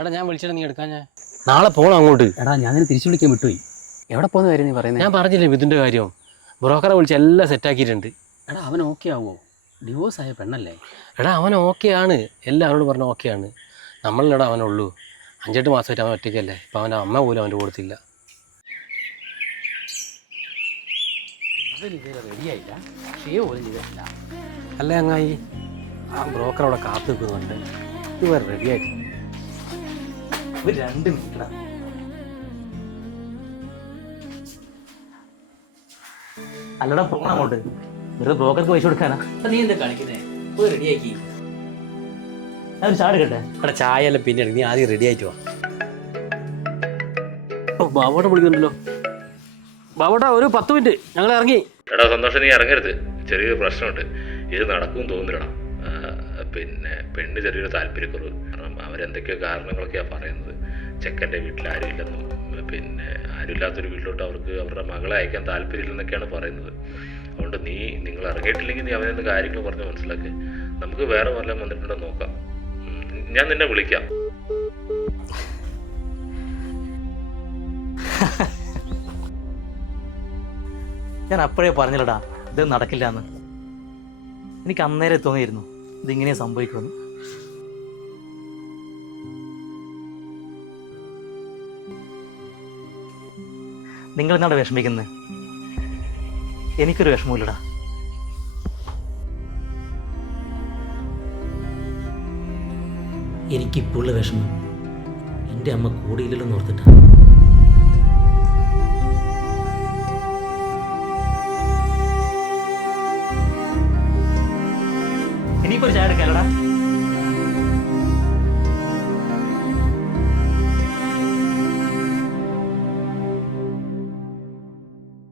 എടാ ഞാൻ വിളിച്ചിട്ട് നീ എടുക്കാൻ ഞാൻ നാളെ പോകണം അങ്ങോട്ട്. എടാ ഞാൻ നിന്നെ തിരിച്ചു വിളിക്കാൻ വിട്ടുപോയി. എവിടെ പോകുന്ന കാര്യം നീ പറയുന്നത്? ഞാൻ പറഞ്ഞില്ലേ ഇതിൻ്റെ കാര്യം, ബ്രോക്കറെ വിളിച്ച് എല്ലാം സെറ്റാക്കിയിട്ടുണ്ട്. എടാ അവൻ ഓക്കെ ആവോ? ഡിവോഴ്സ് ആയ പെണ്ണല്ലേ? എടാ അവൻ ഓക്കെയാണ്, എല്ലാവരോടും പറഞ്ഞ ഓക്കെയാണ്. നമ്മളിലടാ അവനുള്ളൂ. 5-8 മാസമായിട്ട് അവൻ ഒറ്റയ്ക്കല്ലേ. ഇപ്പം അവൻ്റെ അമ്മ പോലും അവൻ്റെ കൊടുത്തില്ല. ഇതുവരെ റെഡിയായില്ല, ഷേവ് പോലും ചെയ്തിട്ടില്ല. അല്ലേ അങ്ങായി, ആ ബ്രോക്കർ അവിടെ കാത്തു നിൽക്കുന്നുണ്ട്. ഇതുവരെ റെഡിയായിട്ടില്ല. ഒരു 2 മിനിറ്റ്. അല്ലടാ പോകണം അങ്ങോട്ട്, വെറുതെ ബ്രോക്കർക്ക് പൈസ കൊടുക്കാനാ. നീ എന്താ കളിക്കുന്നേ? പോയി റെഡിയാക്കി. ഞാനൊരു ചാട് കേട്ടെ. എടാ ചായ എല്ലാം പിന്നെ നീ ആദ്യം റെഡി ആയിട്ട് വാ. ബാബോടെ വിളിക്കുന്നുണ്ടല്ലോ. ബാബോട്ടാ ഒരു 10 മിനിറ്റ് ഞങ്ങൾ ഇറങ്ങി. എടാ സന്തോഷം, നീ ഇറങ്ങരുത്, ചെറിയൊരു പ്രശ്നമുണ്ട്. ഇത് നടക്കും തോന്നുന്നില്ലടാ. പിന്നെ പെണ്ണ് ചെറിയൊരു താല്പര്യക്കുറവ്. കാരണം അവരെന്തൊക്കെയോ കാരണങ്ങളൊക്കെയാണ് പറയുന്നത്. ചെക്കൻ്റെ വീട്ടിൽ ആരും ഇല്ലെന്നും പിന്നെ ആരുമില്ലാത്തൊരു വീട്ടിലോട്ട് അവർക്ക് അവരുടെ മകളെ അയക്കാൻ താല്പര്യമില്ലെന്നൊക്കെയാണ് പറയുന്നത്. അതുകൊണ്ട് നിങ്ങൾ ഇറങ്ങിയിട്ടില്ലെങ്കിൽ നീ അവനെന്ന് കാര്യങ്ങൾ പറഞ്ഞ് മനസ്സിലാക്കി. നമുക്ക് വേറെ വല്ലതും വന്നിട്ടുണ്ടോ നോക്കാം. ഞാൻ നിന്നെ വിളിക്കാം. ഞാൻ അപ്പോഴേ പറഞ്ഞില്ലടാ ഇത് നടക്കില്ല എന്ന്. എനിക്ക് അന്നേരം തോന്നിയിരുന്നു ഇതിങ്ങനെ സംഭവിക്കുമെന്ന്. നിങ്ങൾ എന്നാണ് വിഷമിക്കുന്നത്? എനിക്കൊരു വിഷമമില്ലടാ. എനിക്കിപ്പോഴുള്ള വിഷമം എൻ്റെ അമ്മ കൂടിയില്ലെന്ന് ഓർത്തിട്ടാ. ഇനിയിപ്പോൾ ഒരു ചായ എടുക്കാനടാ.